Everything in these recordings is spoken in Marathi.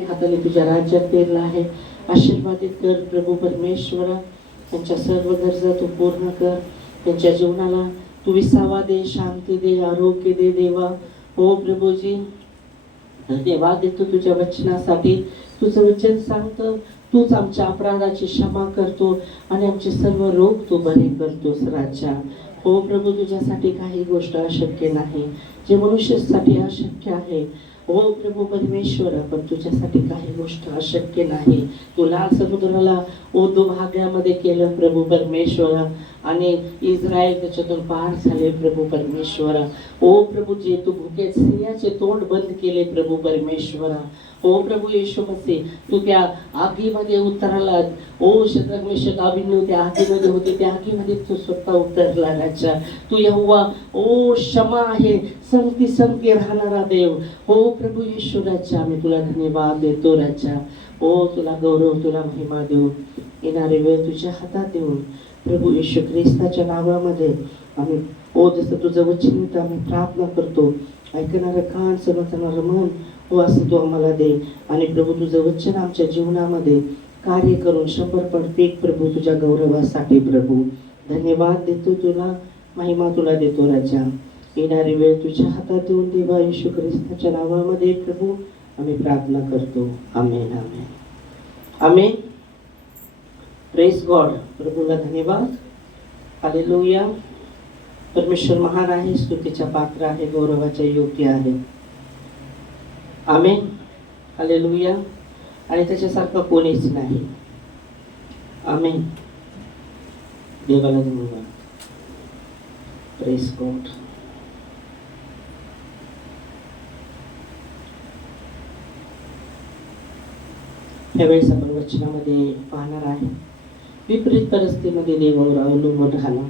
हाताने तुझ्या राज्यात पेरला आहे. आशीर्वादित कर प्रभू परमेश्वरा. त्यांच्या सर्व गरजा तू पूर्ण कर. त्यांच्या जीवनाला तू विसावा दे, शांती दे, आरोग्य दे देवा. हो प्रभूजी, धन्यवाद देतो तुझ्या वचनासाठी. तुझं वचन सांगतं तूच आमच्या अपराधाची क्षमा करतो आणि आमचे सर्व रोग तू बरे करतोस राजा. हो प्रभू, तुझ्यासाठी काही गोष्ट अशक्य नाही. जे मनुष्यासाठी अशक्य आहे हो प्रभू परमेश्वर, पण तुझ्यासाठी काही गोष्ट अशक्य नाही. तू लाल समुद्राला दो भागामध्ये केलं प्रभू परमेश्वर, आणि इस्रायल त्याच्यातून पार झाले प्रभू परमेश्वर. ओ प्रभू, जे तू भुके सिंहाचे तोंड बंद केले प्रभू परमेश्वर. ओ प्रभू येशू मसीह, तू त्या आगीमध्ये उतरला. ओ शद्रक मेशक अभिमन्यू त्या आगीमध्ये होते, त्या आगीमध्ये तू स्वतः उतरला राजा. तू यहोवा ओ क्षमा आहे, संगती राहणारा देव. हो प्रभू येशू राजा, आम्ही तुला धन्यवाद देतो राजा. ओ तुला गौरव, तुला महिमा देऊ. येणारे वेळ तुझ्या हातात देऊन प्रभू येशू ख्रिस्ताच्या नावामध्ये आम्ही जसं तुझं वचन तर आम्ही प्रार्थना करतो. ऐकणारं कान, समजणारं मन हो असं तू आम्हाला दे. आणि प्रभू तुझं वचन आमच्या जीवनामध्ये कार्य करून 100 पट प्रभू तुझ्या गौरवासाठी प्रभू धन्यवाद देतो, तुला महिमा तुला देतो राजा. येणारी वेळ तुझ्या हातात देऊन देवा येशू ख्रिस्ताच्या नावामध्ये प्रभू आम्ही प्रार्थना करतो. आमेन आमेन आमेन. Praise God. प्रभूला धन्यवाद. हालेलुया. परमेश्वर महान आहे, स्तुतीच्या पात्र आहे, गौरवाच्या योग्य आहे. आमेन. हालेलुया. आणि त्याच्यासारखं कोणीच नाही. आमेन. देवाला धन्यवाद. Praise God. यावेळेस आपण वचनामध्ये पाहणार आहे विपरीत परिस्थितीमध्ये देवावर अवलंबून राहणं.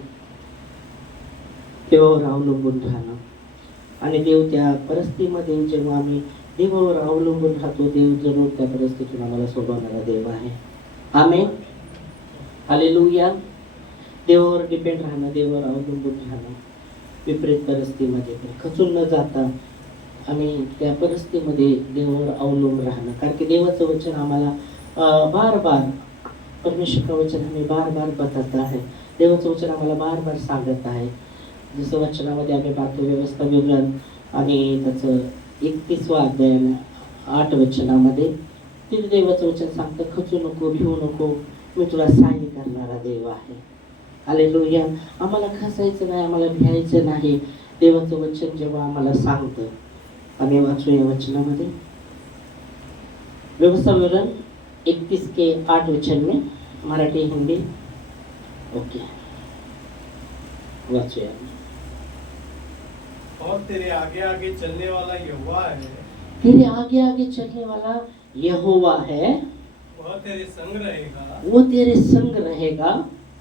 देवावर अवलंबून राहणं. आणि देव त्या परिस्थितीमध्ये जेव्हा आम्ही देवावर अवलंबून राहतो, देव जरूर त्या परिस्थितीतून आम्हाला सोडवणारा देव आहे. आमेन. हालेलुया. देवावर डिपेंड राहणं, देवावर अवलंबून राहणं. विपरीत परिस्थितीमध्ये खचून न जाता आम्ही त्या परिस्थितीमध्ये देवावर अवलंबून राहणं. कारण की देवाचं वचन आम्हाला बार बार, परमेश्वर वचन आम्ही बार बार बदलत आहे. देवाचं वचन आम्हाला बार बार सांगत आहे. जसं वचनामध्ये आम्ही पाहतो व्यवस्था विवरण आणि त्याचं 31वा अध्याय 8 वचनामध्ये तिथे देवाचं वचन सांगतं, खचू नको, भिवू नको, मी तुला सहाय्य करणारा देव आहे. हालेलुया. आम्हाला खचायचं नाही, आम्हाला भ्यायचं नाही. देवाचं वचन जेव्हा आम्हाला सांगतं, आम्ही वाचू या वचनामध्ये व्यवस्था विवरण 31 के 8 वचन में, मराठी हिंदी ओके वाचूया. और तेरे आगे आगे चलने वाला यहोवा है. तेरे आगे आगे चलने वाला यहोवा है. वह तेरे संग रहेगा. वो तेरे संग रहेगा.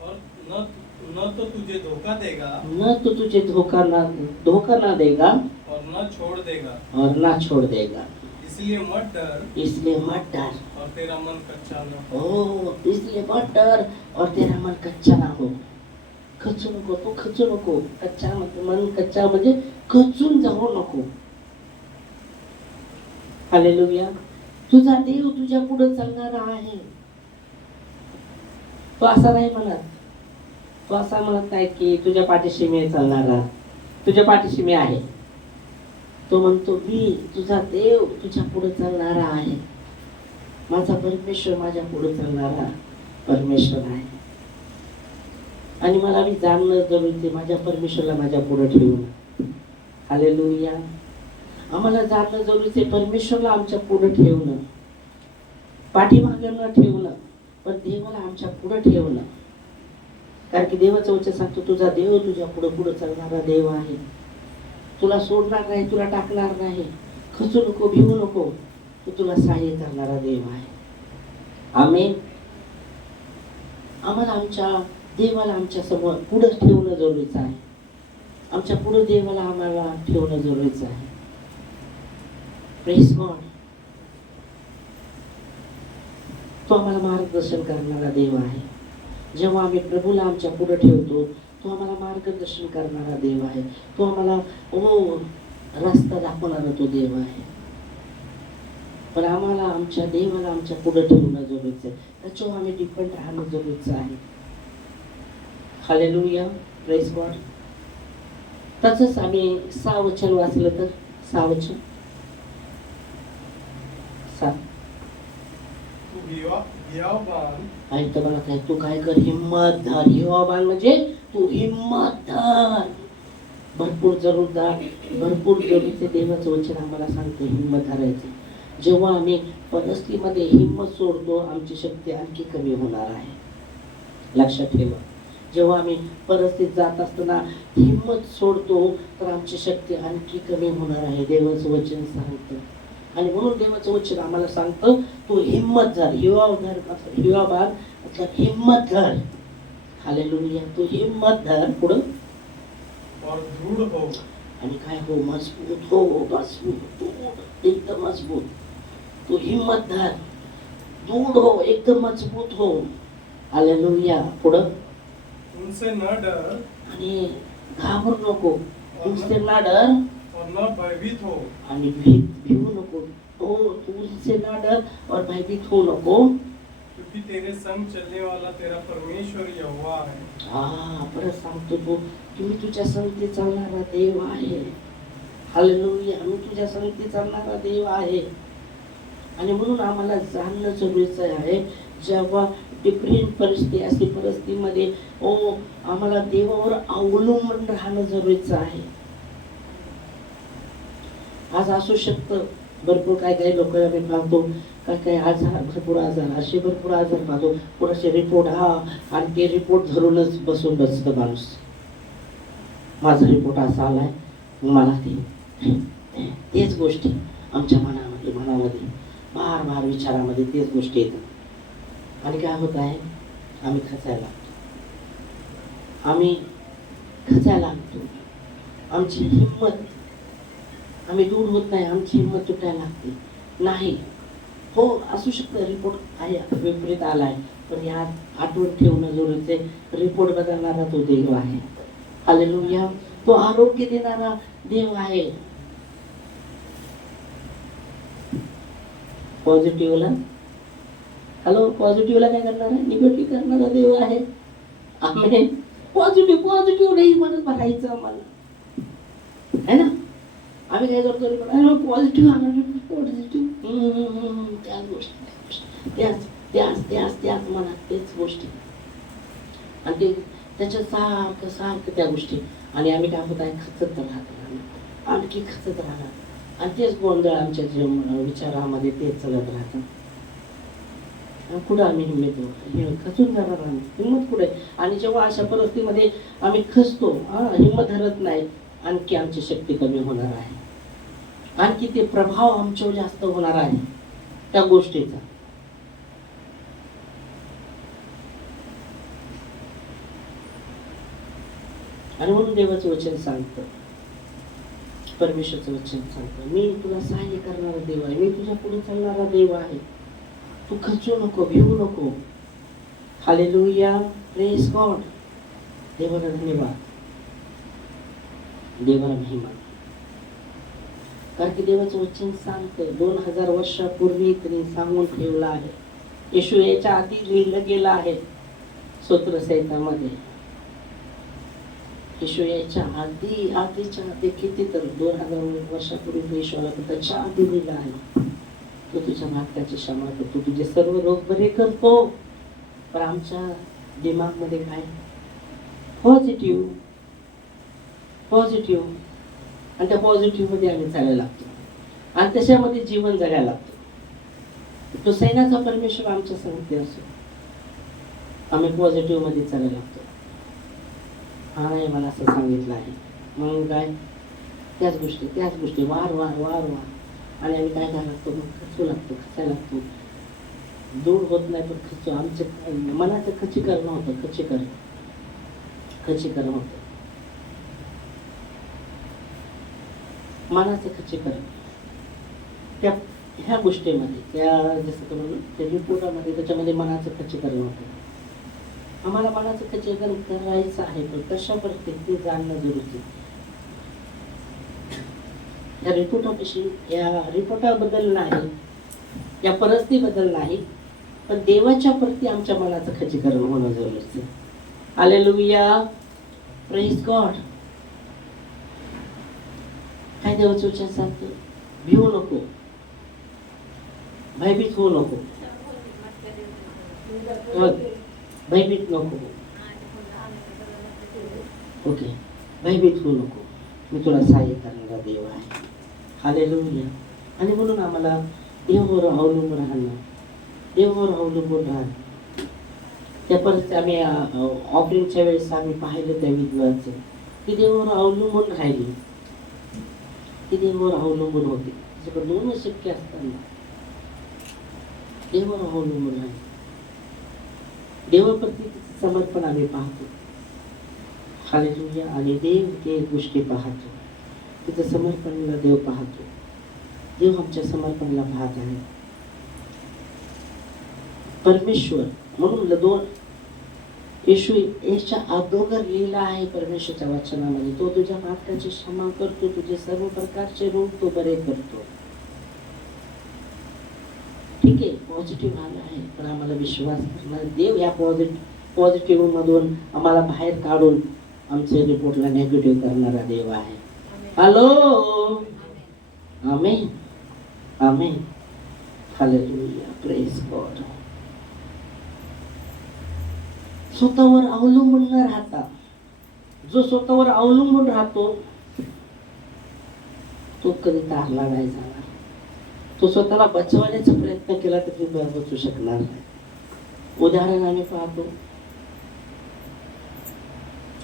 और न तो तुझे धोखा देगा. न तो तुझे धोखा ना देगा. और न छोड़ देगा. और ना छोड़ देगा. इसलिए मत डर. इसलिए मत डर. और तेरा मन कच्चा न हो. इसलिए मत डर और तेरा मन कच्चा ना हो. खचू नको, तू खचू नको. कच्चा मन कच्चा म्हणजे खचून जाऊ नको. हालेलुया. तुझा देव तुझ्या पुढे चालणारा आहे. तो असा नाही म्हणत, तो असा म्हणत नाही की तुझ्या पाठीशी मी चालणारा, तुझ्या पाठीशी मी आहे. तो म्हणतो मी तुझा देव तुझ्या पुढे चालणारा आहे. माझा परमेश्वर माझ्या पुढे चालणारा परमेश्वर आहे. आणि मला मी जाणणं जरुरी, माझ्या परमेश्वरला माझ्या पुढे ठेवून. हालेलुया. आम्हाला जाणणं जरुरीचे परमेश्वरला आमच्या पुढे ठेवणं, पाठीमागे न ठेवणं, पण देवाला आमच्या पुढे ठेवणं. कारण की देवाचं वचन सांगतो तुझा देव तुझ्या पुढे पुढे चालणारा देव आहे. तुला सोडणार नाही, तुला टाकणार नाही. खचू नको, भिवू नको. तो तुला सहाय्य करणारा देव आहे. आमेन. आम्हाला आमच्या देवाला आमच्या समोर पुढे ठेवणं जरुरीचं आहे. आमच्या पुढे देवाला आम्हाला ठेवणं जरुरीचं आहे. Praise God. तो आम्हाला मार्गदर्शन करणारा देव आहे. जेव्हा आम्ही प्रभूला आमच्या पुढे ठेवतो, तो आम्हाला मार्गदर्शन करणारा देव आहे. तो आम्हाला रस्ता दाखवणारा तो देव आहे. पण आम्हाला आमच्या देवाला आमच्या पुढे ठेवणं जरुरीचं आहे. त्याच्यावर आम्ही डिपेंड राहणं जरुरीचं आहे. Hallelujah, praise God. तसंच आम्ही 6 वचन वाचलं तर 6 वचन 6 तू हियावान आणि तर मला काय, तू काय कर, हिम्मत धर. हिवाबान म्हणजे तू हिम्मत धर. भरपूर जरूरदार, भरपूर जरुरीचे देवाचं वचन आम्हाला सांगते हिम्मत धरायची. जेव्हा आम्ही परिस्थितीमध्ये हिम्मत सोडतो, आमची शक्ती आणखी कमी होणार आहे. लक्षात ठेवा, जेव्हा आम्ही परिस्थितीत जात असताना हिम्मत सोडतो तर आमची शक्ती आणखी कमी होणार आहे, देवाचं वचन सांगतं. आणि म्हणून देवाचं वचन आम्हाला सांगतं तू हिम्मत धर. हिवाबान मतलब हिम्मत धर. हालेलुया, तू हिम्मत धर. पुढं और दृढ़ हो. आणि काय हो, मजबूत हो, मजबूत, एकदम मजबूत. तू हिम्मत धर, दृढ हो, एकदम मजबूत हो. हालेलुया. पुढं उनसे न डर आणि घाबरू नको. उनसे ना डर और न भयभीत हो, आणि भिवू नको. तो तू उनसे ना डर और भयभीत हो नको. क्योंकि तेरे संग चलने वाला तेरा परमेश्वर यहोवा है. हा, परत सांगतो तू, तुम्ही तुझ्या संगती चालणारा देव आहे. हालेलुया, आम्ही तुझ्या संगती चालणारा देव आहे. आणि म्हणून आम्हाला जाणणं जरुरीचं आहे. जेव्हा डिफरंट परिस्थिती असते, परिस्थितीमध्ये आम्हाला देवावर अवलंबून राहणं जरुरीचं आहे. आज असू शकतं भरपूर काय लोक आम्ही पाहतो, काय आजार, भरपूर आजार, असे भरपूर आजार पाहतो. कोणाचे रिपोर्ट आणि ते रिपोर्ट धरूनच बसून बसतं माणूस. माझा रिपोर्ट असा आलाय, मला तेच गोष्टी आमच्या मनामध्ये बार विचारामध्ये तेच गोष्टी येतात. आणि काय होत आहे, आम्ही खचायला लागतो. आमची हिंमत, आम्ही दूर होत नाही, आमची हिंमत तुटायला लागते. नाही हो, असू शकतं रिपोर्ट आहे विपरीत आलाय, पण यात आठवण ठेवणं जरुरीचं आहे, रिपोर्ट बदलणारा तो देव आहे. हालेलुया, तो आरोग्य देणारा देव आहे. पॉझिटिव्हला पॉझिटिव्हला काय करणार आहे, निगेटिव्ह करणारा देव आहे. आम्ही पॉझिटिव्ह नाही म्हणत भरायचं आम्हाला, है ना. आम्ही काय करतो, पॉझिटिव्ह त्याच मनात तेच गोष्टी, आणि ते त्याच्या सारखं त्या गोष्टी. आणि आम्ही काय होत आहे, खचत राहतो, आणखी खचत राहणार. आणि तेच गोंधळ आमच्या विचारामध्ये तेच चालत राहतं. कुठं आम्ही खचून जाणार, आम्ही हिंमत कुठे. आणि जेव्हा अशा परिस्थितीमध्ये आम्ही खचतो, हिंमत धरत नाही, आणखी आमची शक्ती कमी होणार आहे, आणखी ते प्रभाव आमच्यावर जास्त होणार आहे त्या गोष्टीचा. आणि म्हणून देवाचं वचन सांगतं, परमेश्वरचं वचन सांगतं, मी तुला सहाय्य करणारा देव आहे, मी तुझ्या पुढे चालणारा देव आहे. तू खचू नको, भिवू नको. Hallelujah, praise God. देवाला धन्यवाद, देवाला महिमा. कारण की देवाचं वचन सांगतं 2000 वर्षापूर्वी त्यांनी सांगून ठेवलं आहे. येशू याच्या आधी लिहिलं गेलं आहे स्तोत्रसंहितामध्ये. येशू याच्या आधी किती तर 2000 वर्षापूर्वी येशूला त्याच्या आधी लिहिलं आहे. तो तुझ्या मागण्याची क्षमा करतो, तुझे सर्व रोग बरे करतो. पण आमच्या दिमागमध्ये काय, पॉझिटिव्ह, आणि त्या पॉझिटिव्ह मध्ये आम्ही चालायला लागतो आणि त्याच्यामध्ये जीवन जगायला लागतो. तो सैन्याचा परमेश्वर आमच्या संगती असो, आम्ही पॉझिटिव्ह मध्ये चालायला लागतो. हा नाही मला असं सांगितलं आहे, मग काय त्याच गोष्टी वार आणि आम्ही काय करायला लागतो, मग खचायला लागतो. दूर होत नाही, पण खचतो. आमचं मनाचं खचीकरण होतं, मनाचं खचीकरण. त्या ह्या गोष्टीमध्ये, त्या जसं म्हणून त्या रिपोर्टामध्ये, त्याच्यामध्ये मनाचं खचीकरण होतं. आम्हाला मनाचं खचीकरण करायचं आहे, पण कशा परिस्थितीत ते जाणणं जरुरीचं. या रिपोर्टाबद्दल नाही, या परिस्थितीबद्दल नाही, पण देवाच्या प्रती आमच्या मनाचं खच्चीकरण होणं जरुरीचं आहे. Hallelujah, praise God. काय देवाचं वचन सांगतं? भिवू नको, भयभीत होऊ नको, भयभीत नको. ओके, भयभीत होऊ नको, मी तुला सहाय्य करणारा देव आहे. हालेलुया. आणि म्हणून आम्हाला देवावर अवलंबून राहणं, देवावर अवलंबून राहणं. त्या परिस्थिती आम्ही ऑफरिंगच्या वेळेस आम्ही पाहिलं त्या विधवाचं, ती देवावर अवलंबून राहिली, ती देवावर अवलंबून होती. तिच्याकडे दोनच शक्य असताना देवावर अवलंबून राहिली. देवाप्रती तिचं समर्पण आम्ही पाहतो. हालेलुया. आणि देव ते गोष्टी पाहतो, तिचं समर्पणाला देव पाहतो. देव आमच्या समर्पणाला पाहत आहे. परमेश्वर म्हणून दोन येशू याच्या अगोदर लिहिला आहे परमेश्वरच्या वचनामध्ये, तो तुझ्या पापांची क्षमा करतो, तुझे सर्व प्रकारचे रोग तो बरे करतो. ठीक आहे, पॉझिटिव्ह आलं आहे, पण आम्हाला विश्वास करणार देव या पॉझिटिव्ह मधून आम्हाला बाहेर काढून आमच्या रिपोर्टला नेगेटिव्ह करणारा देव आहे. हॅलो, आमेन, आमेन, हालेलुया, प्रेज गॉड. स्वतःवर अवलंबून न राहता, जो स्वतःवर अवलंबून राहतो तो कधी तारला नाही जाणार. तो स्वतःला बचवण्याचा प्रयत्न केला तर तो बचू शकणार नाही. उदाहरण आम्ही पाहतो,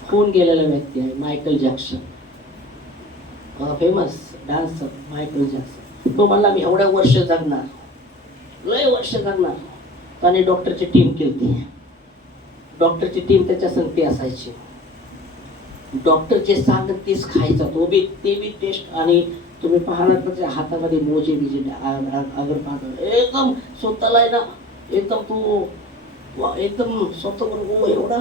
होऊन गेलेला व्यक्ती आहे Michael Jackson, famous dancer Michael Jackson. तो म्हणला मी एवढ्या वर्ष जगणार, लय वर्ष जगणार. त्याने डॉक्टरची टीम केली. डॉक्टरची टीम त्याच्या संगती असायची. डॉक्टर जे सांगत तेच खायचा, तो बी ते बी टेस्ट. आणि तुम्ही पाहणार त्याच्या हातामध्ये मोजे बिजे अगर पाहता एकदम स्वतःला आहे ना, एकदम तो एकदम स्वतःवर एवढा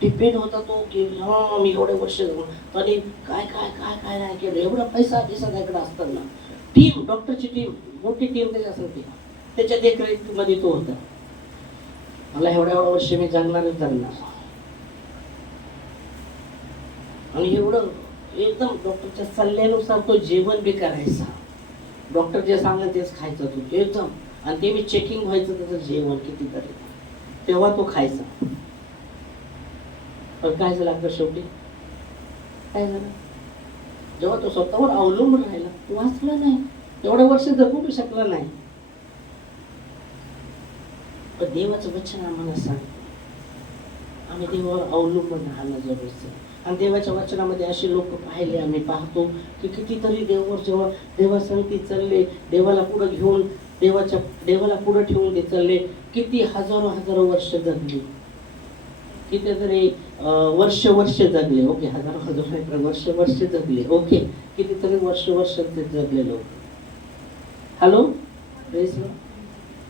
डिपेंड होता तो की हा मी एवढे वर्ष आणि काय काय काय काय नाही केलं. एवढा पैसा त्याच्याकडे असताना टीम, डॉक्टरची टीम, मोठी टीम त्याच्या संगती, त्याच्या देखरेखीमध्ये तो होता. मला एवढ्या वर्ष मी जगणारच जगणार. आणि एवढं एकदम डॉक्टरच्या सल्ल्यानुसार तो जेवण बी करायचा. डॉक्टर जे सांगेल तेच खायचं तो एकदम. आणि ते बी चेकिंग व्हायचं त्याचं जेवण किती तरी, तेव्हा तो खायचा. पण काय झालं शेवटी? काय झालं? जेव्हा तो स्वतःवर अवलंबून राहिला, तो वाचला नाही, एवढ्या वर्ष जगू शकला नाही. पण देवाचं वचन आम्हाला सांगतं आम्ही देवावर अवलंबून राहणं जरुरीचं. आणि देवाच्या वचनामध्ये असे लोक पाहिले आम्ही पाहतो की कितीतरी देवावर जेव्हा देवासंगती चालले, देवाला पुढे घेऊन देवाला पुढे ठेवून ते चालले, किती हजारो वर्ष जगले, कितीतरी वर्ष जगले. ओके, हजारो वर्ष जगले. ओके, कितीतरी वर्ष ते जगले लोक. Hello, praise Lord.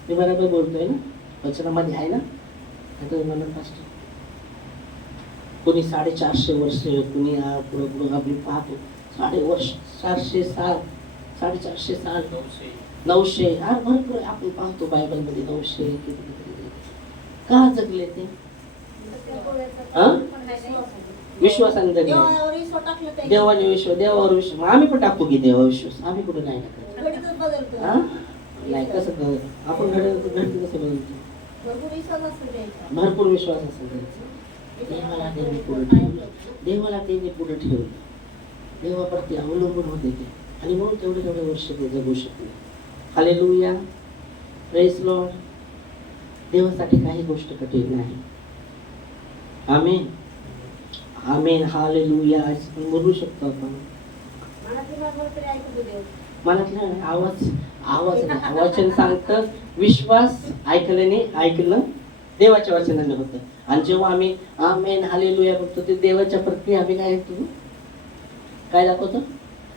मी बरोबर बोलतोय ना? वचनामध्ये आहे ना? आता मला फास्ट कोणी 450 वर्ष, कोणी पुढं आपण पाहतो 450 साल, 450 साल, 900 भरपूर आपण पाहतो बायबलमध्ये 900 किती. का जगले ते? विश्वासाने जगले. देवावर विश्वास. आम्ही पण टाकतो की देवावर विश्वास. आम्ही कुठे नाही टाकत. नाही, कसं आपण घडतं कसं बदलतो? भरपूर विश्वास असेल. देवाला त्यांनी पुढे ठेवलं, देवाप्रती अवलंबून होते ते. आणि म्हणून तेवढे वर्ष ते जगू शकले. Hallelujah, praise Lord. देवासाठी काही गोष्ट कठीण नाही. आमेन, आमेन, हालेलुया. पण बोलू शकतो आपण. मनातला आवाज वचन सांगतं, विश्वास ऐकलं देवाच्या वचनाने होतं. आणि जेव्हा आम्ही आमेन हालेलुया करतो ते देवाच्या प्रती आम्ही काय दाखवतो?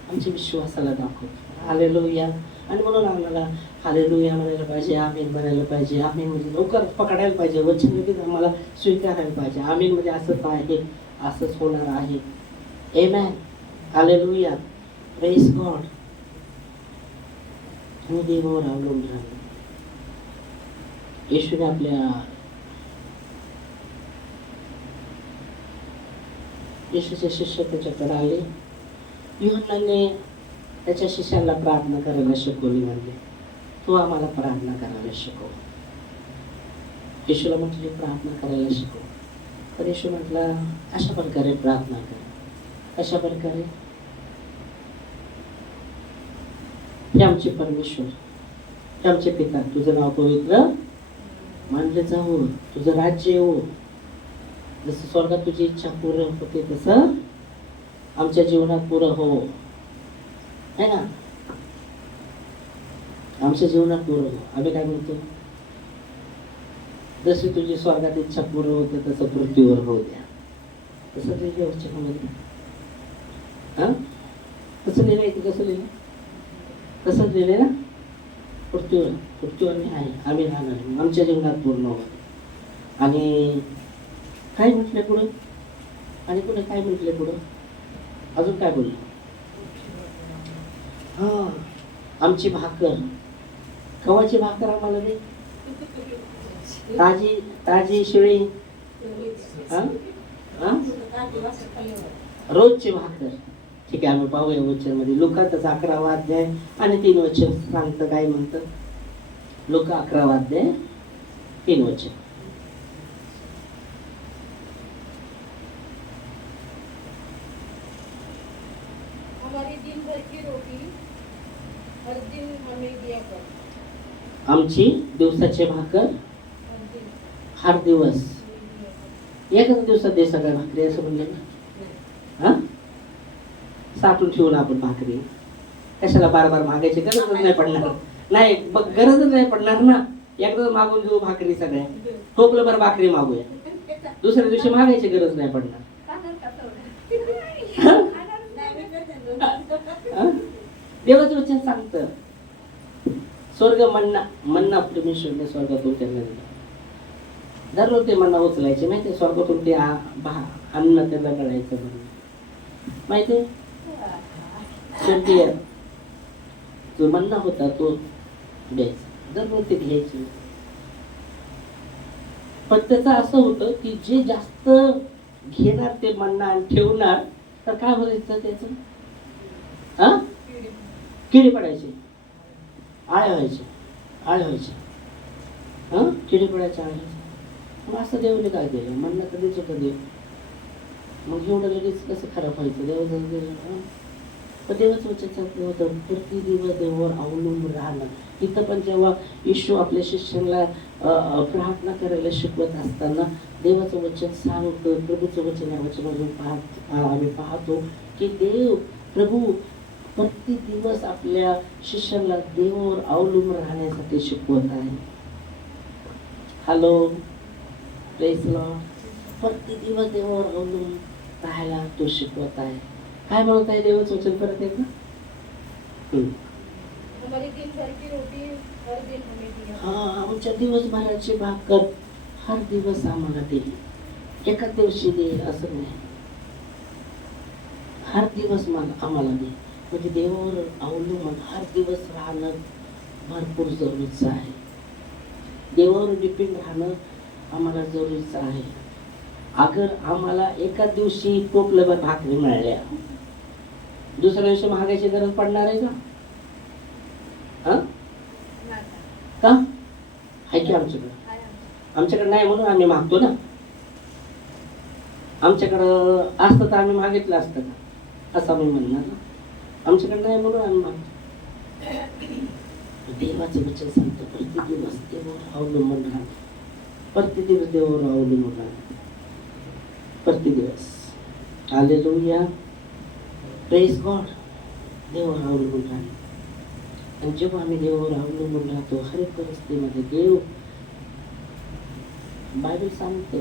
आमच्या विश्वासाला दाखवतो. हालेलुया. आणि म्हणून आम्हाला हालेलुया म्हणायला पाहिजे, आमेन म्हणायला पाहिजे. आमेन म्हणजे लवकर पकडायला पाहिजे, वचन लगेच आम्हाला स्वीकारायला पाहिजे. आमेन म्हणजे असंच आहे, असंच होणार आहे. Amen, hallelujah, praise God. आणि देवावर अवलंबून राहतो. येशूने आपल्या येशूचे शिष्य त्याच्याकडे आले. यूहन्नाने त्याच्या शिष्याला प्रार्थना करायला शिकवली. म्हणजे तू आम्हाला प्रार्थना करायला शिकव. येशूला म्हटले प्रार्थना करायला शिकव. तर येशू म्हटला अशा प्रकारे प्रार्थना कर. अशा प्रकारे, हे आमचे परमेश्वर, हे आमचे पिता, तुझं नाव पवित्र मानलं जावो, तुझं राज्य येवो, जसं स्वर्गात तुझी इच्छा पूर्ण होते तसं आमच्या जीवनात पूर्ण हो, है ना. आमच्या जीवनात पूर्ण हो. आम्ही काय म्हणतो, जशी तुझी स्वर्गात इच्छा पूर्ण होते तसं पृथ्वीवर होऊ द्या. तसं लिहिलं वचनामध्ये. हा, कसं लिहिलंय ते, कसं लिहिलं, तसंच लिहिलंय ना. पृथ्वीवर मी आहे, आम्ही राहणार, आमच्या जीवनात पूर्ण होत. आणि काय म्हटलं पुढं, आणि पुढे काय म्हटले पुढं, अजून काय बोललं, हा आमची भाकर, कवाची भाकर आम्हाला दे, ताजी ताजी शिळी, रोजची भाकर. ठीक आहे, आम्ही पाहूया वचन मध्ये. लुका त्याचा 11वा अध्याय आणि 3 वचन सांगतं. काय म्हणतं लुका 11वा अध्याय 3 वचन. हमारी दिन भर की रोटी हर दिन हमें दिया कर. आमची दिवसाची भाकर हर दिन हर दिवस, एकाच दिवसात दे सगळ्या भाकरी, असं म्हणलं ना. हा, साठून ठेवून आपण भाकरी कशाला बार बार मागायची गरजच नाही पडणार. नाही गरजच नाही पडणार ना. एकदा मागून घेऊ भाकरी सगळ्या, ठोकलं बरं भाकरी मागूया, दुसऱ्या दिवशी मागायची गरज नाही पडणार. देवाचं वचन सांगतं, स्वर्ग मन्ना परमेश्वरने स्वर्गातून त्यांना दिला. दररोज ते मन्ना उचलायचे, माहिती, स्वर्गातून ते अन्न त्यांना कळायचं माहिती. शेवटी जो मन्ना होता तो द्यायचा, दररोज ते घ्यायचे. पण त्याचं असं होतं की जे जास्त घेणार ते मन्ना आणि ठेवणार, तर काय व्हायचं त्याचं, हा, किडे पडायचे, आळे व्हायचे, हा, किडे पडायचे, आळे व्हायचे. मग असं देवाने काय केलं, मन्ना कधीच होतं देव, मग एवढं लगेच कसं खराब व्हायचं. देवाचं पण देवाचं वचन होतं प्रतिदिवस देवावर अवलंबून राहणं. तिथं पण जेव्हा येशू आपल्या शिष्यांना प्रार्थना करायला शिकवत असताना देवाचं वचन सांगतं, प्रभूचं वचन या वचनातून आम्ही पाहतो की प्रभू प्रतिदिवस आपल्या शिष्यांना देवावर अवलंबून राहण्यासाठी शिकवत आहे. Hello, praise Lord. प्रतिदिवस देवावर अवलंबून राहायला तो शिकवत आहे. काय म्हणत आहे देवाचं वचन, परत एकदा. हमारी दिन भर की रोटी हर दिन हमें दिया. हा, आमच्या दिवसभराची भाकर हर दिवस आम्हाला दे, एका दिवशी दे असं नाही, हर दिवस आम्हाला दे. म्हणजे देवावर अवलंबून हर दिवस राहणं भरपूर जरुरीचं आहे. देवावर डिपेंड राहणं आम्हाला जरुरीचं आहे. अगर आम्हाला एका दिवशी टोपलभर भाकरी मिळाल्या, दुसऱ्या दिवशी मागायची गरज पडणार आहे का? का आहे की आमच्याकडे नाही म्हणून आम्ही मागतो ना. आमच्याकडं असतं तर आम्ही मागितलं असतं का, असं आम्ही म्हणणार ना. आमच्याकडे नाही म्हणून आम्ही मागतो. देवाचं वचन सांगतं प्रतिदिवस देवावर अवलंबून राहणं, प्रतिदिवस देवावर अवलंबून राहणं, प्रतिदिवस. Hallelujah, praise God. देवावर अवलंबून राहणं. आणि जेव्हा आम्ही देवावर अवलंबून राहतो हर एक परिस्थितीमध्ये, देव, बायबल सांगतो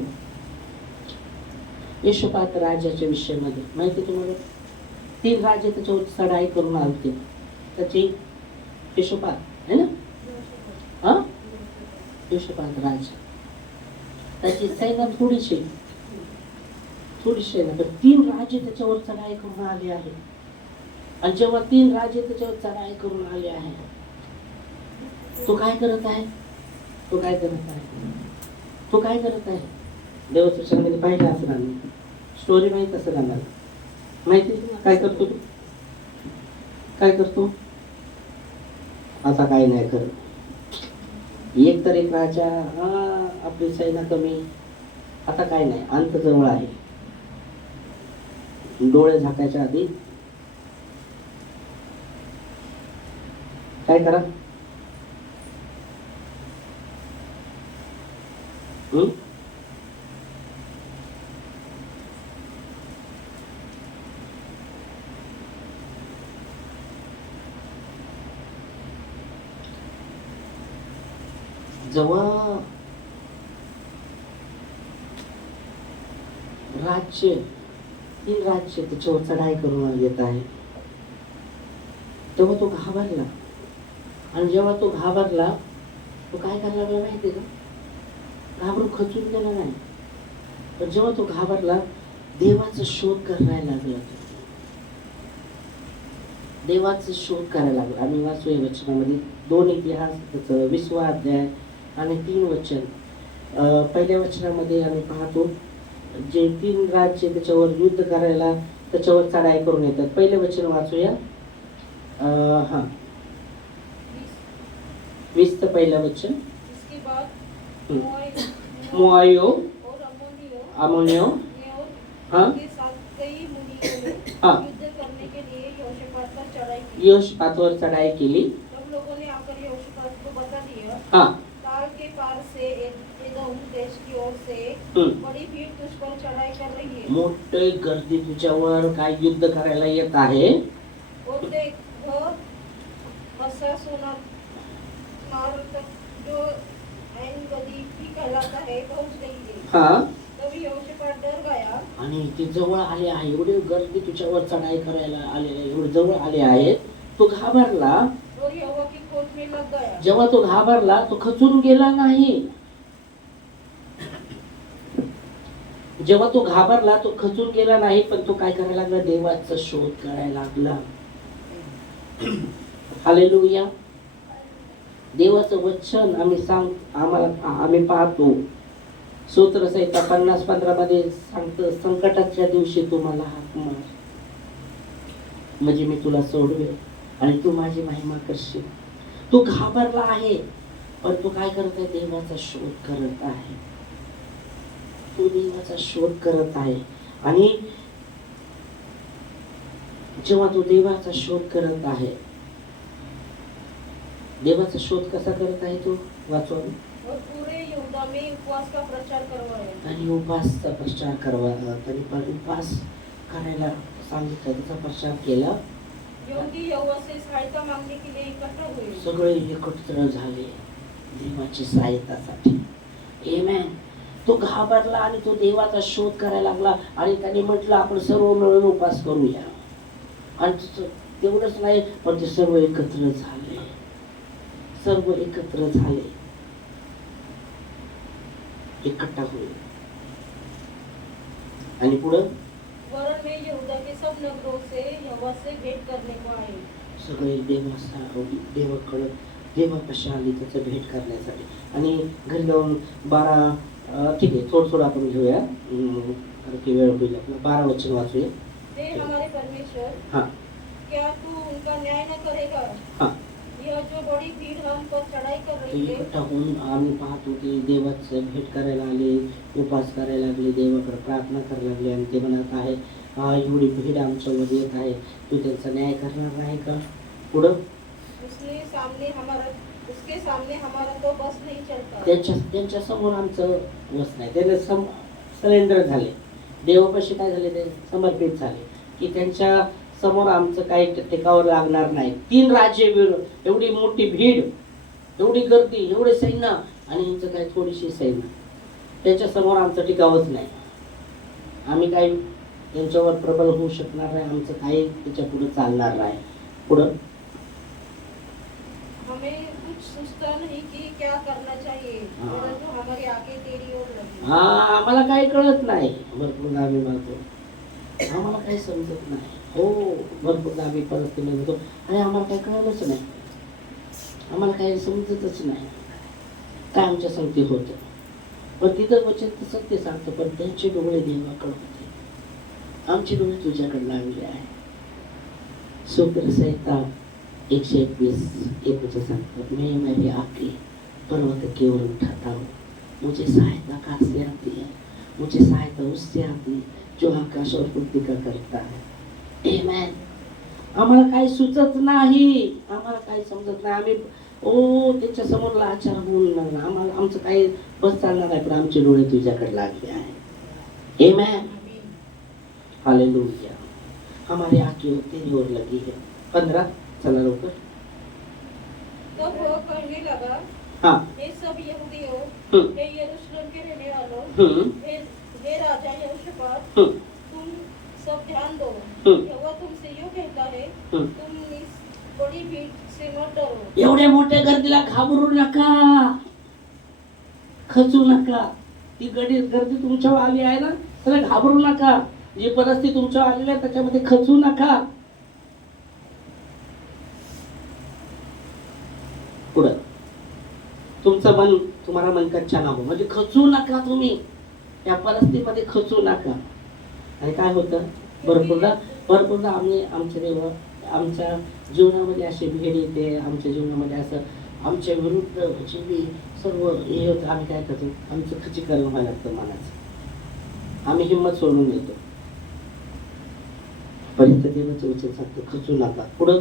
यशोपात राजाच्या विषयामध्ये, माहिती तुम्हाला, 3 राजे त्याच्यावर चढाई करून आलते. त्याची यशोपात है ना, हा, यशोपात राजा, त्याची सैन्य थोडीशी आहे ना, तर 3 राजे त्याच्यावर चढाई करून आले आहे. आणि जेव्हा 3 राजे त्याच्यावर चढाई करून आले आहे, तो काय करत आहे, तो काय करत आहे? तो काय करत आहे? देवदर्शनामध्ये पाहिलं असं आम्ही, स्टोरी माहीत असेल आम्हाला, माहिती आहे ना काय करतो तू? काय करतो? आता काय नाही करत. एक तर एक राजा, आपली सैना कमी, आता काय नाही, अंत जवळ आहे. डोळे झाकायच्या आधी काय करा? जेव्हा राज्य, ही राज्य त्याच्यावर चढाई करून येत आहे, तेव्हा तो घाबरला. आणि जेव्हा तो घाबरला, तो काय करायला लागला माहिती का? घाबरून खचून गेला नाही, पण जेव्हा तो घाबरला, देवाचा शोध करायला लागला. देवाचा शोध करायला लागला. आम्ही वाचू या वचनामध्ये 2 इतिहास 20वा अध्याय आणि 3 वचन. पहिल्या वचनामध्ये आम्ही पाहतो जे 3 राज्य त्याच्यावर युद्ध करायला, त्याच्यावर चढाई करून येतात. पहिलं वचन वाचूया. 20चं पहिलं वचन. इसके बाद मोआयो, और अमोनियो हाँ के साथ कई मुनियों ने हाँ युद्ध करने के लिए यहोशापात पर चढ़ाई की। यहोशापातवर चढाई केली. तब लोगों ने आकर यहोशापात को बता दिया, हाँ ताल के पार से एदोम देश की ओर से बड़ी भीड़ तुझ पर चढ़ाई कर रही है। मोठे गर्दी तुझ्यावर काय युद्ध करायला येत आहे. और देख वह हसासोना मार तक जो ऐन गदी भी कहलाता है पहुंच गई है। हाँ तभी यहोशापात डर गया आणि ते जवळ आले आहे, एवढी गर्दी तुझ्यावर चढाई करायला आलेले, एवढे जवळ आले आहेत. तो घाबरला. और यहोवा की खोज में लग गया। जेव्हा तो घाबरला, तो खचून गेला नाही. जेव्हा तो घाबरला, तो खचून गेला नाही, पण तो काय करायला लागला? देवाचा शोध करायला लागला. हालेलुया. देवाचं वचन आम्ही पाहतो. सूत्रसंहिता 50:15 मध्ये सांगतं, संकटाच्या दिवशी तू मला हाक मार, म्हणजे मी तुला सोडवेन आणि तू माझी महिमा करशील. तू घाबरला आहे, पण तू काय करत आहे? देवाचा शोध करत आहे. तू देवाचा शोध करत आहे. आणि जेव्हा तू देवाचा शोध करत आहे, देवाचा शोध कसा करत आहे तू? वाचवा. और पूरे यहूदा में उपवास का प्रचार करवाया। आणि उपवासचा प्रचार करवायला, तरी पण उपवास करायला सांगितलं, त्याचा प्रचार केला. यहूदी यहोवा से सहायता मांगने के लिए इकट्ठा हुए। सगळे एकत्र झाले देवाची सहायतासाठी. आमेन. तो घाबरला आणि तो देवाचा शोध करायला लागला. आणि त्याने म्हटलं, आपण सर्व मिळून उपवास करूया. आणि तेवढंच नाही, पण ते सर्व एकत्र झाले. सर्व एकत्र झाले, इकट्ठा होईल. आणि पुढं वरन में यहूदा के सब नगरों से यहोवा से भेंट करने को आए। सगळे देवाकडे, देवापाशी आली त्याचं भेट करण्यासाठी. आणि घरी जाऊन 12, ठीक आहे, थोडं आपण घेऊया, कारण की वेळ होईल आपला. 12 वचन वाचूया. हे हमारे परमेश्वर, हाँ क्या तू उनका न्याय न करेगा? हाँ यह जो बड़ी भीड़ हम पर चढ़ाई कर रही है, इकट्ठा होऊन आम्ही पाहतो की देवाचं भेट करायला आले, उपवास करायला लागले, देवाकडे प्रार्थना करायला लागले. आणि ते म्हणत आहे, एवढी भीड आमच्यावर येत आहे, तू त्यांचा न्याय करणार नाही का? पुढं उसके सामने हमारा तो बस नहीं चलता। त्यांच्या समोर आमचं वस नाही. त्याने सरेंडर झाले, देवापाशी काय झाले? ते समर्पित झाले की त्यांच्या समोर आमचं काही टेकावर लागणार नाही. 3 राज्य विरोध, एवढी मोठी भीड, एवढी गर्दी, एवढे सैन्य, आणि यांचं काय थोडीशी सैन्य, त्यांच्या समोर आमचं टिकावंच नाही. आम्ही काही त्यांच्यावर प्रबल होऊ शकणार नाही, आमचं काही त्याच्या पुढे चालणार नाही. पुढं हमें कुछ सोचता नहीं कि क्या करना चाहिए, परंतु हमारी आंखें तेरी ओर लगी। आम्हाला काही कळत नाही. भरपूर आम्ही म्हणतो, आम्हाला काही समजत नाही. हो, भरपूर आम्ही परिस्थिती म्हणतो, आणि आम्हाला काही कळलंच नाही, आम्हाला काही समजतच नाही. काय आमच्या संगती होतं. पण तिथं वचन तसं ते सांगतं, पण त्यांचे डोळे देवाकडे होते, आमचे डोळे तुझ्याकडे लागले आहे. सूत्र संहिता 121 सांगतात, मैं मेरी आंखें पर्वत की ओर उठाता हूँ, मुझे सहायता कहाँ से आती है, मुझे सहायता उससे आती है जो आकाश और पृथ्वी का करता है. आमेन. आम्हाला काही सुचत नाही, आम्हाला काही समजत नाही, आम्ही त्याच्या समोर लाचार होऊन लागला, आम्हाला आमचं काही बस चालणार आहे, पण आमचे डोळे तुझ्याकडे लागले आहे. आमेन. हालेलुया. हमारी आंखें तेरी ओर लगी है. 15 चला लवकर. तब वो कहने लगा, हाँ. हे सब यहूदियों, हे यरूशलेम के रहने वालों, हे राजा यहोशापात, तुम सब ध्यान दो. यहोवा तुमसे यूं कहता है, तुम इस बड़ी भीड़ से मत डरो. एवढ्या मोठ्या गर्दीला घाबरू नका, खचू नका. ती गर्दी तुमच्यावर आली आहे ना, त्याला घाबरू नका. जी परिस्थिती तुमच्यावर आलेली आहे त्याच्यामध्ये खचू नका. पुढं तुमचं मन, तुम्हाला मन कच्चा ना हो, म्हणजे खचू नका तुम्ही, या परिस्थितीमध्ये खचू नका. आणि काय होतं, भरपूरदा आम्ही आमच्या जीवनामध्ये अशी भेद येते, आमच्या जीवनामध्ये असं आमच्या विरुद्ध जे बी सर्व हे होतं, आम्ही काय करतो, आमचं खचीकरण व्हायला लागतं मनाचं, आम्ही हिंमत सोडून देतो. पर्यंत देवाचं वचन सांगतो, खचू नका. पुढं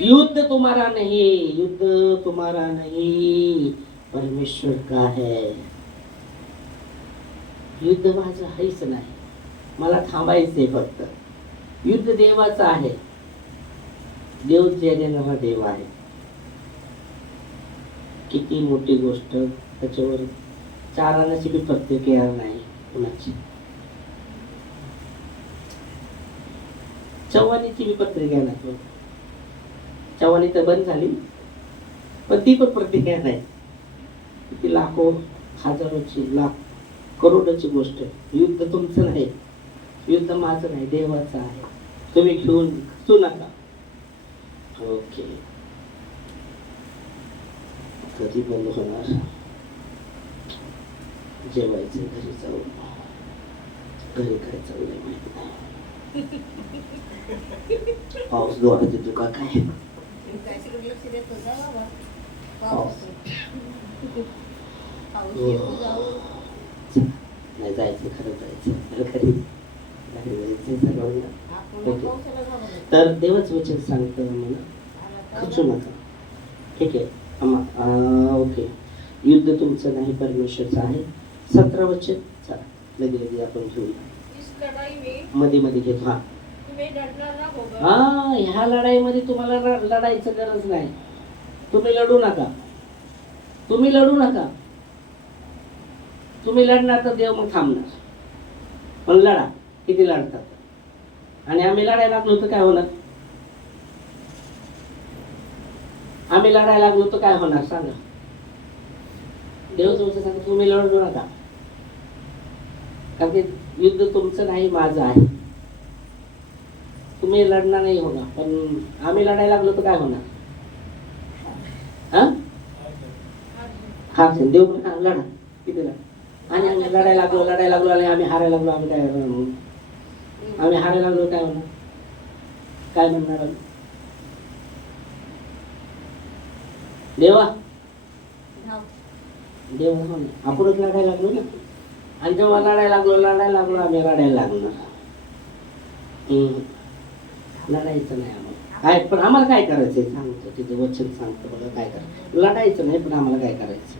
युद्ध तुम्हारा नहीं, युद्ध तुम्हारा नहीं, परमेश्वर का है. युद्ध माझं हेच नाही, मला थांबायचंय फक्त. युद्ध देवाचं आहे, देव जय देणारा देव आहे. किती मोठी गोष्ट, त्याच्यावर 4 आण्याची बी प्रतिक्रिया नाही कुणाची. चव्हाणीची बी प्रतिक्रिया नाही, चव्हाणी तर बंद झाली, पण ती पण प्रतिक्रिया नाही. किती लाखो, हजारोची, लाख, करोडोची गोष्ट. युद्ध तुमचं नाही, युद्ध माझं नाही, देवाचं आहे. तुम्ही घेऊन खचू नका. ओके. कधी बंद होणार, जेवायचं घरी जाऊन, घरी काय चाललंय माहित नाही. पाऊस जोरात येतो का काय, नाही जायचं, खरं जायचं घरी. तर देवच वचन सांगतं मला, खचू नका. ठीक आहे. ओके. युद्ध तुमचं नाही, परमेश्वरचं आहे. 17 वचन चला लगेच आपण घेऊया, मध्ये घेतो. ह्या लढाईमध्ये तुम्हाला लढायचं गरज नाही. तुम्ही लढू नका, तुम्ही लढू नका. तुम्ही लढणार तर देव मग थांबणार. पण लढा, किती लढतात. आणि आम्ही लढायला लागलो तर काय होणार, आम्ही लढायला लागलो तर काय होणार सांगा. देव तुमचं सांगा, तुम्ही लढू नका, कारण की युद्ध तुमचं नाही, माझं आहे. तुम्ही लढणार नाही होणार, पण आम्ही लढायला लागलो तर काय होणार. हा देव पण हा लढा, किती लढा. आणि आम्ही लढायला लागलो आणि आम्ही हारायला लागलो, आम्ही काय आम्ही हारायला लागलो काय होणार, काय म्हणणार आम्ही. देवा आपणच लढायला लागलो ना. आणि जेव्हा लढायला लागलो आम्ही रडायला लागणार. लढायचं नाही आम्हाला काय, पण आम्हाला काय करायचंय सांगतो, तिथे वचन सांगतो बघा काय करायचं. लढायचं नाही, पण आम्हाला काय करायचं,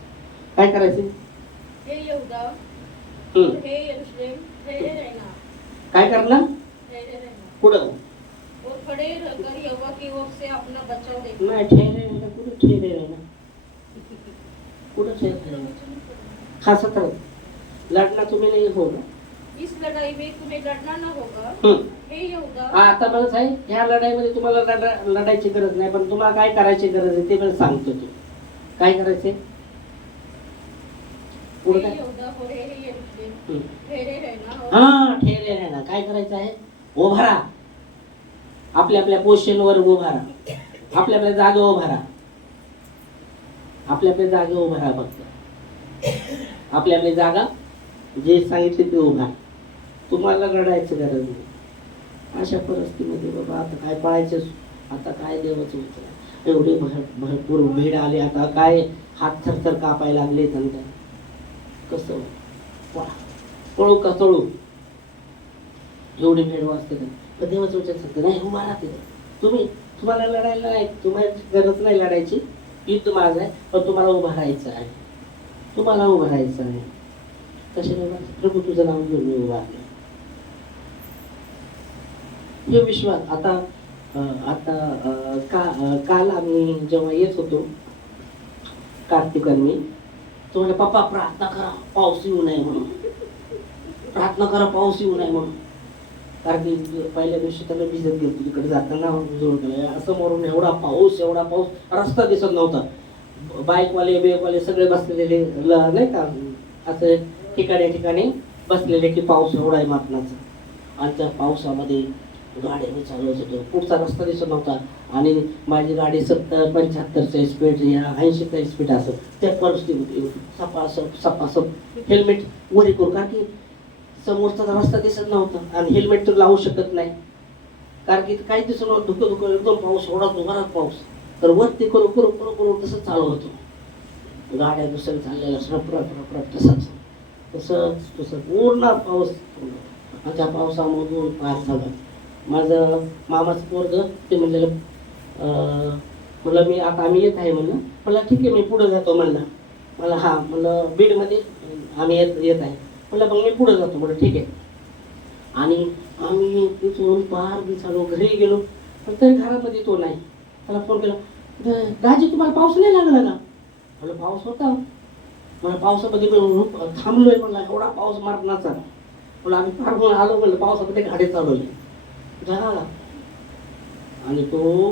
काय करायचं. हे यहूदा, हे यरूशलेम, ठहरे रहना. काय करणार, ठहरे रहना. पुढं और खड़े रहकर यहोवा की ओर से अपना बचाव देखना. नाही ठहरे रहना, कुठे ठहरे रहना, कुठे ठहरे रहना. हा 17 लढना तुम्ही नाही होगा. इस लड़ाई में तुम्हें लड़ना ना होगा. हे यहूदा. आता मला साहेब, ह्या लढाईमध्ये तुम्हाला लढायची गरज नाही, पण तुम्हाला काय करायची गरज आहे ते मला सांगतो. तू काय करायचंय पुढे काय. हा ठेरे रहना, काय करायचं आहे. उभा राहा, आपल्या आपल्या पोझिशनवर उभा राहा, आपल्या आपल्या जागेवर उभा राहा. आपल्या आपल्या जागा उभा राहा फक्त. आपल्या आपली जागा जे सांगितले ते उभा. तुम्हाला रडायचं गरज नाही. अशा परिस्थितीमध्ये बाबा आता काय पळायचं, आता काय देवाचं विचार, एवढे भरपूर भीड आले, आता काय हात थरथर कापायला लागले. नंतर कसं पळू का चळू, एवढी भीड वाजते का. पण देवाचं विचार सांगते नाही उभा राहते. तुम्हाला लढायला नाही, तुम्हाला गरज नाही लढायची, युद्ध माझं आहे, पण तुम्हाला उभं राहायचं आहे. तुम्हाला उभं राहायचं आहे. कशाला प्रभू तुझं नाव घेऊन मी उभा आहे. हे विश्वास. काल आम्ही जेव्हा येत होतो, कार्तिक आणि मी, तो म्हणजे पप्पा प्रार्थना करा पाऊस येऊ नये म्हणून, प्रार्थना करा पाऊस येऊ नये म्हणून. कारण की पहिल्या दिवशी त्याला भिजत गेलो तिकडे जाताना जोड केलं समोरून एवढा पाऊस, रस्ता दिसत नव्हता. बाईकवाले बेकवाले सगळे बसलेले नाही का, असं ठिकाणी बसलेले की पाऊस एवढा आहे मापनाचा. आणि त्या पावसामध्ये गाड्या चालवत होतो, पुढचा रस्ता दिसत नव्हता. आणि माझी गाडी 70-75च्या स्पीड या 80च्या स्पीड असं त्या परिस्थिती सपासप हेल्मेट वरी करू, कारण की समोरचा रस्ता दिसत नव्हता आणि हेल्मेट तर लावू शकत नाही, कारण की काही दिसत नव्हतं. धुकं एकदम पाऊस, एवढा जोरात पाऊस. तर वरती करू तसं चालू होतो. गाड्या दुसऱ्या चाललेल्या तसं पूर्ण पाऊस. त्या पावसामधून पार झाला. माझं मामाचं पोरग ते म्हणलेलं म्हणलं मी आता आम्ही येत आहे म्हणलं. मला ठीक आहे मी पुढे जातो म्हणलं. मला म्हणलं बीडमध्ये आम्ही येत आहे म्हणलं. मग मी पुढे जातो म्हणलं ठीक आहे. आणि आम्ही तिथून पार चालू घरी गेलो, पण तरी घरामध्ये तो नाही. त्याला फोन केला, दाजी तुम्हाला पाऊस नाही लागला ना. म्हणलं पाऊस होता. मला पावसामध्ये थांबलोय म्हणला, एवढा पाऊस मारण्याचा. म्हणलं आम्ही फार म्हणून आलो म्हणलं, पावसामध्ये गाडी चालवली झाला. आणि तो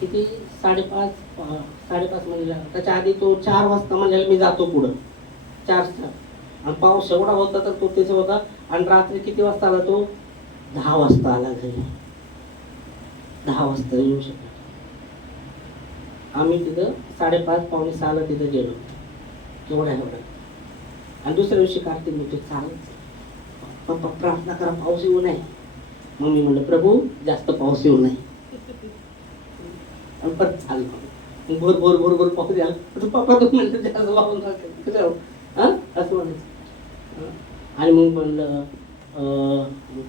किती 5:30 म्हणला. त्याच्या आधी तो 4 वाजता म्हणलेला मी जातो पुढं 4चा. आणि पाऊस एवढा होता तर तो तिथं होता. आणि रात्री किती वाजता आला तो? 10 वाजता आला घरी. 10 वाजता येऊ शकला. आम्ही तिथं 5:30-5:45 तिथं गेलो एवढ्या. आणि दुसऱ्या दिवशी कार्तिक म्हणतो चालत पप्पा प्रार्थना करा पाऊस येऊ नये. मग मी म्हणलं प्रभू जास्त पाऊस येऊ नये. आणि परत चाललं भोर पाऊस याला. पप्पा तो म्हणलं जास्त पाऊस असं म्हणायचं. आणि मग म्हणलं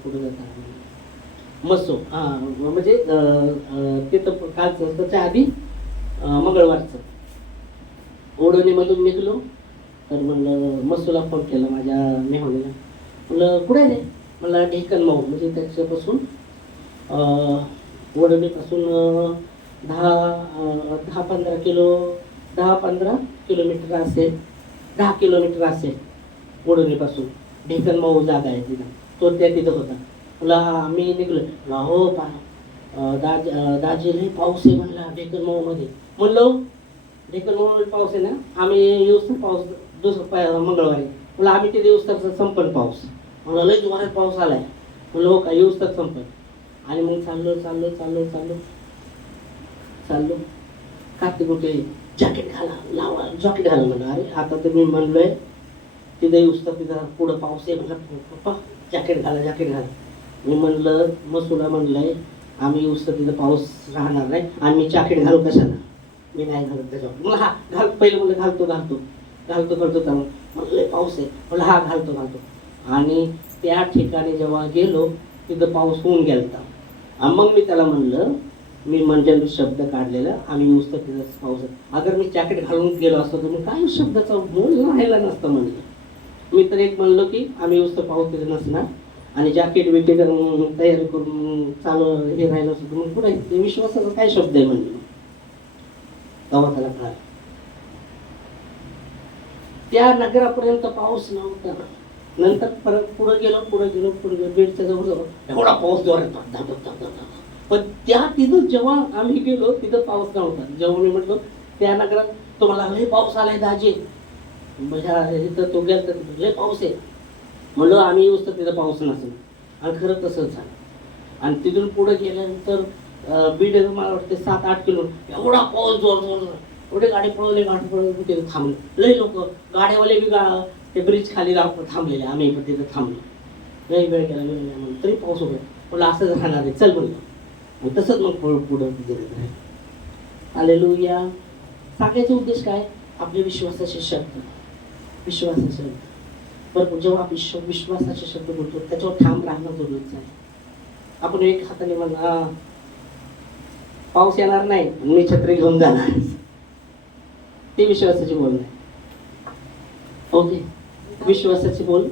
कुठं जाता मसो म्हणजे तिथं कालचं त्याच्या आधी मंगळवारचं ओढणीमधून निघलो. तर म्हणलं मसूला फोन केला माझ्या मेहणीला. म्हणलं कुठे रे. म्हणलं ढेकन माऊ, म्हणजे त्याच्यापासून वडवणीपासून 10-15 किलोमीटर असेल, 10 किलोमीटर असेल वडवणीपासून. ढेकन माऊ जागा आहे तिथं. तो तिथं होता. म्हणलं मी निघलो. हो दाजी लई पाऊस आहे म्हणला ढेकन माऊमध्ये. म्हणलं ढेकन माऊमध्ये पाऊस आहे ना. आम्ही येऊस तर पाऊस दुसरं मंगळवारी. म्हणलं आम्ही तिथे येऊस तर संपन पाऊस. म्हणलं लई जोरात पाऊस आलाय. म्हणलं हो का येऊस तर संपन. आणि मग चाललो कार्तिक कुठे जॅकेट घाला जॅकेट घाला म्हणलं. अरे आता तर मी म्हणलोय तिथं येऊस तर तिथं पुढं पाऊस आहे. म्हणलं पप्पा जॅकेट घाला. मी म्हणलं मसूला म्हणलंय आम्ही येऊस तर तिथं पाऊस राहणार नाही आणि मी जॅकेट घालू कशाला. मी नाही घालत त्याच्यावर. मला घाल पहिलं म्हणलं घालतो त्यामुळे. म्हणलं पाऊस आहे. म्हणलं घालतो. आणि त्या ठिकाणी जेव्हा गेलो तिथं पाऊस होऊन गेलता. आणि मग मी त्याला म्हणलं मी म्हणजे शब्द काढलेला आम्ही येऊस तर तिथं पाऊस आहे. अगर मी जॅकेट घालून गेलो असतो तर मी काय शब्दाचा बोल राहिला नसतं म्हणलं. मी तर एक म्हणलं की आम्ही येऊस तर पाऊस तिथे नसणार आणि जॅकेट बिकेट तयारी करून चालू हे राहिलं असतं मग पुढे विश्वासाचा काय शब्द आहे म्हणलं. तेव्हा त्याला कळालं. त्या नगरापर्यंत पाऊस नव्हता. नंतर परत पुढे गेलो बीडच्या जवळ एवढा पाऊस जोरात. पण तिथं जेव्हा आम्ही गेलो तिथं पाऊस नव्हता. जेव्हा मी म्हटलो त्या नगरात तुम्हाला लय पाऊस आलाय दाजी. इथं तो गेला तर लय पाऊस आहे. म्हणलं आम्ही येऊस तर तिथं पाऊस नसेल. आणि खरं तसंच झालं. आणि तिथून पुढे गेल्यानंतर बीड मला वाटते 7-8 किलो एवढा पाऊस जोर एवढे गाडी पळवले तिथे थांबले. लई लोक गाड्यावाले बी ते ब्रिज खाली थांबलेले. आम्ही पण तिथे थांबलो. लई वेळ केला म्हणून तरी पाऊस होतो. बोला असंच राहणार आहे, चल म्हणलं. मग तसंच मग पुढं गेलं आहे. हालेलुया. सांगायचा उद्देश काय? आपले विश्वासाचे शब्द, विश्वासाचे शब्द. बरं, जेव्हा आपण विश्वासाचे शब्द बोलतो त्याच्यावर ठाम राहणं गरजेचं आहे. आपण एक हाताने म्हणा पाऊस येणार नाही, मी छत्री घेऊन जाणार, ते विश्वासाची बोल नाही. ओके, विश्वासाची बोल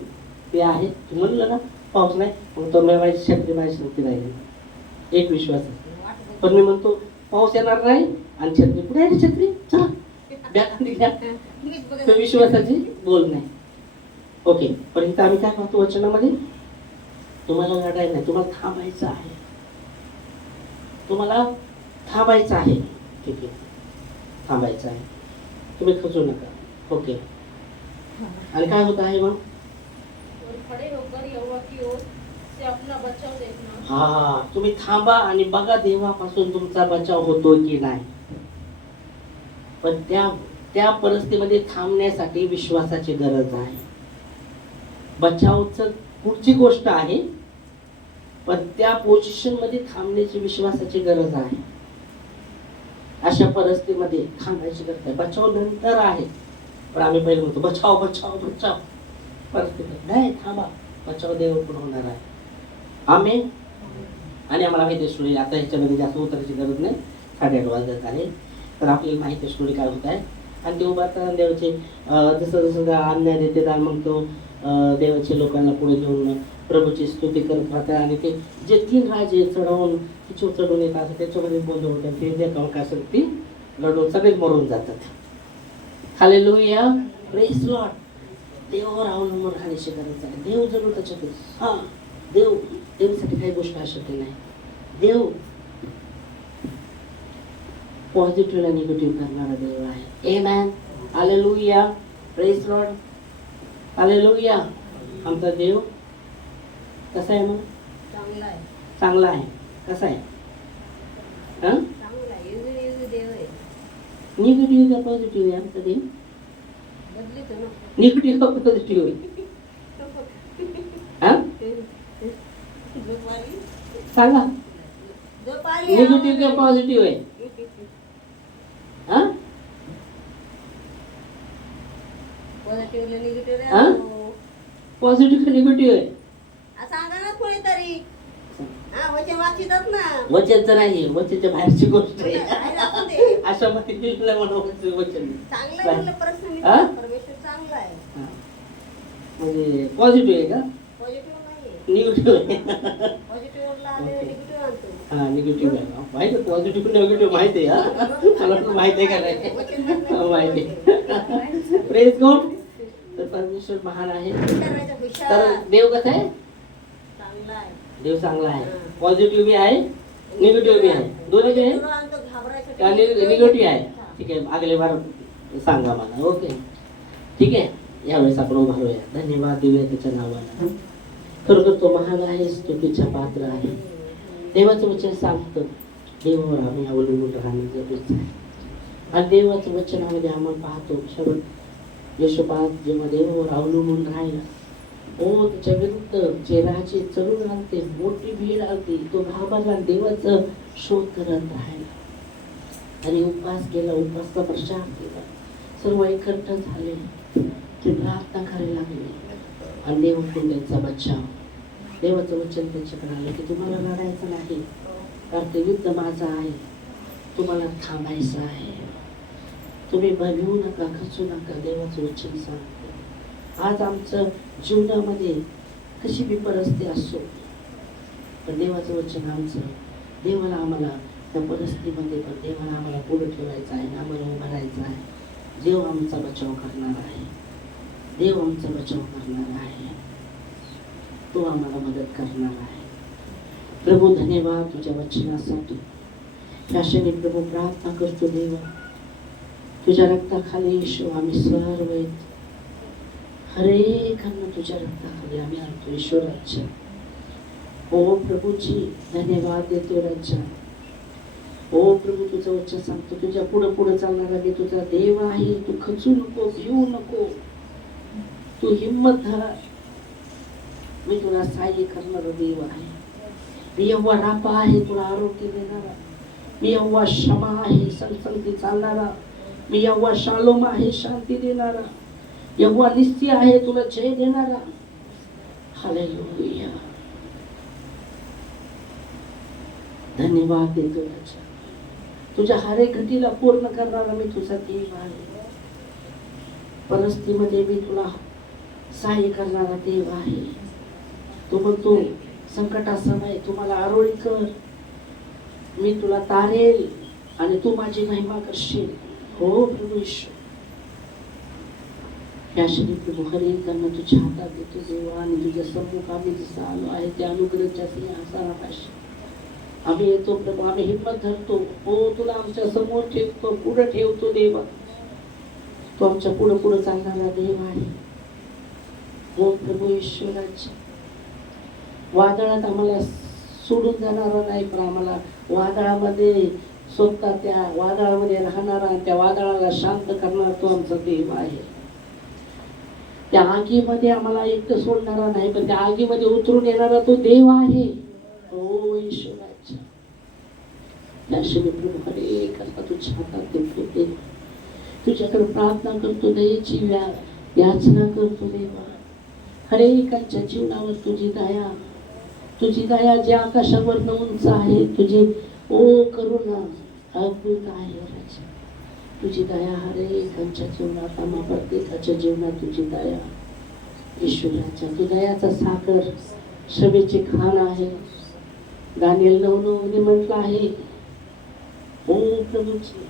ते आहे. म्हणलं ना पाऊस नाही, मग तो माझी छत्री राहिली, एक विश्वास. पण मी म्हणतो पाऊस येणार नाही आणि छत्री कुठे आहे? छत्री चला घ्या, तो विश्वासाची बोल नाही. ओके, पण इथं आम्ही काय पाहतो वचनामध्ये? तुम्हाला लढायला नाही, तुम्हाला थांबायचं आहे. तुम्हाला थांबायचं आहे. ठीक आहे, थांबायचं आहे. तुम्ही खचू नका. ओके, आणि काय होत आहे मग? खड़े होकर यहोवा की ओर से अपना बचाव देखना. हा, तुम्ही थांबा आणि बघा देवापासून तुमचा बचाव होतो की नाही. पण त्या परिस्थितीमध्ये थांबण्यासाठी विश्वासाची गरज आहे. बचावच पुढची गोष्ट आहे, पण त्या पोझिशन मध्ये थांबण्याची विश्वासाची गरज आहे. अशा परिस्थितीमध्ये थांबायची गरज आहे. बचाव नंतर आहे, पण आम्ही पहिले म्हणतो बचाव बचाव बचाव. परिस्थिती नाही, थांबा, बचाव देवाकडून होणार आहे. आमेन. आणि आम्हाला माहिती आहे स्टोरी, आता ह्याच्यामध्ये जास्त उतरायची गरज नाही, 8:30 वाजत आहे. तर आपल्याला माहिती आहे स्टोरी काय होत आहे. आणि ते उभारताना देवाचे जसं जसं अन्याय देते आणि मग तो देवाच्या लोकांना पुढे घेऊन प्रभूची स्तुती करत राहतात. आणि ते जे 3 राजे चढून येतात त्याच्यामध्ये गोंधळ होतात. ते जे काय असेल ती लढून सगळेच मरून जातात. Hallelujah, praise Lord. देवावर अवलंबून राहण्याची गरज आहे. देव जरूर त्याच्यात हा देवासाठी काही गोष्ट अशक्य नाही. देव पॉझिटिव्ह आणि निगेटिव्ह करणारा देव आहे. Amen. Hallelujah, praise Lord. Hallelujah. आमचा देव कसा आहे? मग चांगला आहे. चांगला आहे. कसा आहे? चांगला आहे. देव आहे. निगेटिव्ह का पॉझिटिव्ह आहे? आमचा देव बदलितो ना. निगेटिव्ह का पॉझिटिव्ह आहे? सांगा, निगेटिव्ह का पॉझिटिव्ह आहे? पॉझिटिव्ह का निगेटिव्ह आहे? सांगा ना कोणीतरी. वचन वाचितात ना. वचनचं नाही, वचनच्या बाहेरची गोष्ट आहे. अशा मध्ये वचन चांगलं आहे म्हणलं. प्रश्न परमेश्वर चांगला आहे. म्हणजे पॉझिटिव्ह आहे का? पॉझिटिव्ह नाही, निगेटिव्ह आहे. पॉझिटिव्हला आम्ही निगेटिव्ह आणतो. हा, निगेटिव्ह आहे. माहिती आहे पॉझिटिव्ह निगेटिव्ह माहिती आहे. मला पण माहिती आहे का नाही? माहिती आहे. Praise God. तर परमेश्वर महान आहे. तर देव कसा आहे? चांगला आहे. देव चांगला आहे. पॉझिटिव्ह बी आहे, निगेटिव्ह बी आहे. दोन्ही बी आहे का? निगेटिव्ह आहे. ठीक आहे, अगले बार सांगा मला. ओके, ठीक आहे. यावेळेस आपण उभा राहूया. धन्यवाद देऊया त्याच्या नावाला. खरोखर तो महान आहे, स्तुतीचा पात्र आहे. देवाचं वचन सांगतं देवावर आम्ही अवलंबून राहणं गरजेचं आहे. आणि देवाचं वचनामध्ये आम्हाला पाहतो शरण यशोपात जेव्हा देवावर अवलंबून राहिला, त्याच्या विरुद्ध जे राजे चढून आलते, मोठी भीड आलती, तो घाबरला, देवाचा शोध करत राहिला आणि उपवास केला, उपवासचा प्रचार केला. सर्व एकत्र झाले, ते प्रार्थना करायला लागले आणि देवाकडून त्यांचा बचाव. देवाचं वचन त्यांच्याकडे आलं की तुम्हाला लढायचं नाही, कारण ते युद्ध माझं आहे, तुम्हाला थांबायचं आहे. तुम्ही भिवू नका, खचू नका. देवाचं वचन सांगतं. आज आमचं जीवनामध्ये कशी बी परिस्थिती असो, पण देवाचं वचन आमचं, देवाला आम्हाला त्या परिस्थितीमध्ये पण देवाला आम्हाला पुढे ठेवायचं आहे, आम्हाला उभं राहायचं आहे. देव आमचा बचाव करणार आहे. देव आमचा बचाव करणार आहे. तो आम्हाला मदत करणार आहे. प्रभू धन्यवाद तुझ्या वचनासाठी. त्याशाने प्रभू प्रार्थना करतो देवा, तुझ्या रक्ताखाली येशू आम्ही सर्व हरेकांना तुझ्या रक्ताखाली आम्ही आणतो ईश्वराच्या. ओ प्रभूजी धन्यवाद देतो राजा. हो प्रभू, तुझं वचन सांगतो, तुझ्या पुढे पुढे चालणारा मी तुझा देव आहे. तू खचू नको, भिवू नको, तू हिम्मत धर. मी तुला सहाय्य करणारा देव आहे. मी यहोवा रापा आहे, तुला आरोग्य देणारा. मी यहोवा क्षमा आहे, संसंती चालणारा. मी यहोवा शालोम आहे, शांती देणारा. यहोवा निस्सी आहे, तुला जय देणारा. हालेलुया. धन्यवाद देतो तुझ्या हर एक घटीला पूर्ण करणारा मी तुझा देव आहे. परिस्थितीमध्ये मी तुला सहाय्य करणारा देव आहे. तो म्हणतो संकटासमय तुम्हाला आरोळी कर, मी तुला तारेल आणि तू माझी महिमा करशील. हो प्रभू ईश्वर, या श्री प्रभू हरी त्यांना तुझ्या हातात देतो देवा. आणि तुझ्या सम्मुख आम्ही जसं आलो आहे त्या अनुग्रहाच्या सिंहासनापाशी आम्ही येतो प्रभू. आम्ही हिम्मत धरतो. हो तुला आमच्या समोर ठेवतो, पुढे ठेवतो देवा. तो आमच्या पुढे पुढे चालणारा देव आहे. हो प्रभू ईश्वराच्या वादळात आम्हाला सोडून जाणारा नाही, पण आम्हाला वादळामध्ये स्वतः त्या वादळामध्ये राहणारा, त्या वादळाला शांत करणारा तो आमचा देव आहे. त्या आगीमध्ये आम्हाला एकटं सोडणारा नाही, पण त्या आगीमध्ये उतरून येणारा तो देव आहे. हो ईश्वराच्या प्रभू हरे करता तुझ्या हातात देतो देव. तुझ्याकडे प्रार्थना करतो, दयेची याचना करतो देवा. हरेकांच्या जीवनावर तुझी दया जी आकाशावर उंच आहे, तुझी ओ करुणा अद्भुत आहे राजा. तुझी दया हरेकांच्या जीवनात, आम्हा प्रत्येकाच्या जीवनात तुझी दया ईश्वराच्या. तू दयाचा सागर शबेचे खान आहे. दानिएल 9:9 म्हटलं आहे. ओ प्रभूची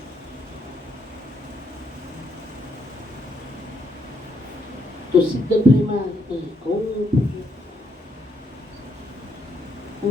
तो सिद्ध प्रेमाने, ओ प्रभू